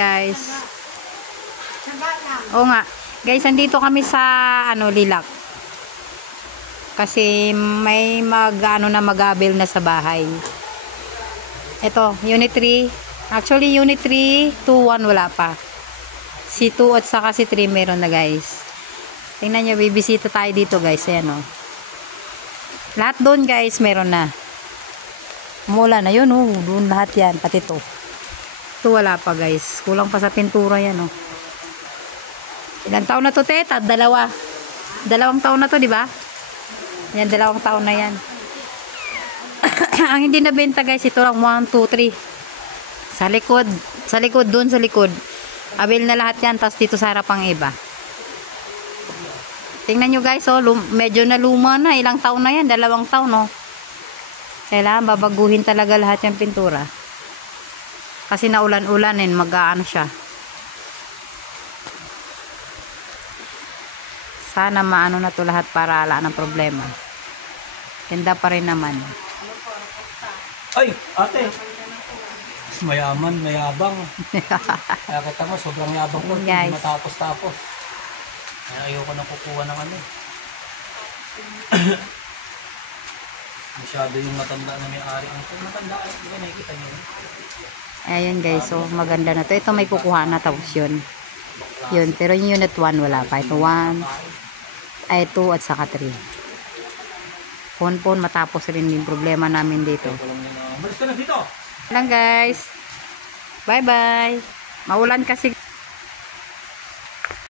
Guys. Oo nga. Guys, andito kami sa Lilac. Kasi may mag-abil na sa bahay. Ito, Unit 3. Actually, Unit 3, 2, 1 wala pa. Si 2 at saka si 3 meron na, guys. Tingnan nyo, bibisita tayo dito, guys. Ayan, oh. Lahat doon, guys, meron na. Mula na yun, oh. Doon lahat yan, pati to. Ito wala pa, guys. Kulang pa sa pintura yan, oh. Ilang taon na to, teta? Dalawang taon na to, di ba? Yan, 2 taon na yan. Ang hindi nabenta, guys, ito lang 1, 2, 3. Sa likod, dun sa likod. Abil na lahat yan, tapos dito sa harap ang iba. Tingnan nyo, guys, oh, medyo na luma na. Ilang taon na yan? 2 taon, no? Kailangan babaguhin talaga lahat yung pintura. Kasi naulan-ulanin, mag-aano siya. Sana maano na to lahat para wala ng problema. Ganda pa rin naman. Ay, ate. Mayaman, mayabang. Kaya kita mo, sobrang yabang ko. Hindi matapos-tapos. Kaya ayoko na kukuha ng ano. Masyado yung matanda na may-ari. Ang matanda, di ba nakikita nyo? Ayan, guys, so maganda na to. Ito may kukuha na, tapos yun. Yun, pero yung Unit 1 wala pa. Ito 1, ay 2 at saka 3. Pon matapos rin yung problema namin dito. Malis ka na dito! Lang, guys. Bye-bye. Maulan kasi.